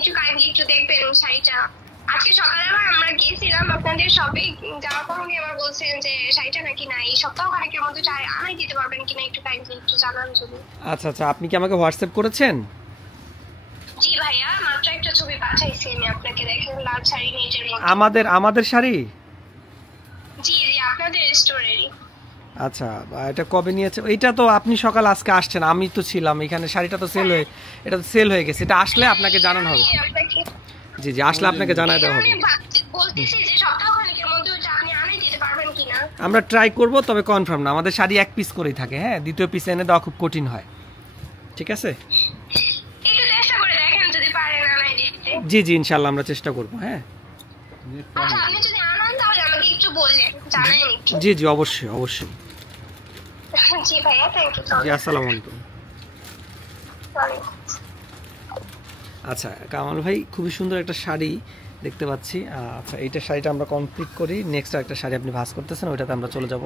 একটু কাইন্ডলি একটু দেখবেন শাড়িটা। আজকে সকালবেলা আমরা গিয়েছিলাম আপনাদের শপে, যাওয়ার পর উনি আবার বলছেন যে শাড়িটা নাকি নাই, সপ্তাহ খানেকের মধ্যে আনাই দিতে পারবেন কিনা একটু কাইন্ডলি একটু জানান যদি। আচ্ছা আচ্ছা, আপনি কি আমাকে হোয়াটসঅ্যাপ করেছেন? জি ভাইয়া, মাত্র একটা ছবি পাঠাইছি আমি আপনাকে, দেখেন লাল শাড়ি নেটের মধ্যে। আমাদের শাড়ি? জি জি, আপনাদের স্টোরেরই। আচ্ছা, এটা কবে নিয়েছে? এটা তো আপনি সকাল আজকে আসছেন, আমি তো ছিলাম এখানে, শাড়িটা তো সেল হয়ে, এটা তো সেল হয়ে গেছে। এটা আসলে আপনাকে জানানো হবে। জি জি, আসলে আপনাকে জানাই দেওয়া হবে। বলতেছি যে সপ্তাহ খানেকের মধ্যে ওটা আপনি আনাই দিতে পারবেন কিনা। আমরা ট্রাই করব, তবে কনফার্ম না। আমাদের শাড়ি এক পিস করেই থাকে, হ্যাঁ, দ্বিতীয় পিস এনে দেওয়া খুব কঠিন হয়। ঠিক আছে, একটু চেষ্টা করে দেখেন যদি পারেন আনাই দিতে। জি জি, ইনশাআল্লাহ আমরা চেষ্টা করব। হ্যাঁ, আচ্ছা, আপনি যদি আনান তাহলে আমাকে একটু বললেন, জানাইন একটু। জি জি, অবশ্যই অবশ্যই। জি ভাইয়া, থ্যাংক ইউ। জি, আসসালামু আলাইকুম। আচ্ছা কামাল ভাই, খুবই সুন্দর একটা শাড়ি দেখতে পাচ্ছি। আচ্ছা, এইটা শাড়িটা আমরা কমপ্লিট করি, নেক্সট একটা শাড়ি আপনি ভাঁজ করতেছেন, ওইটাতে আমরা চলে যাব।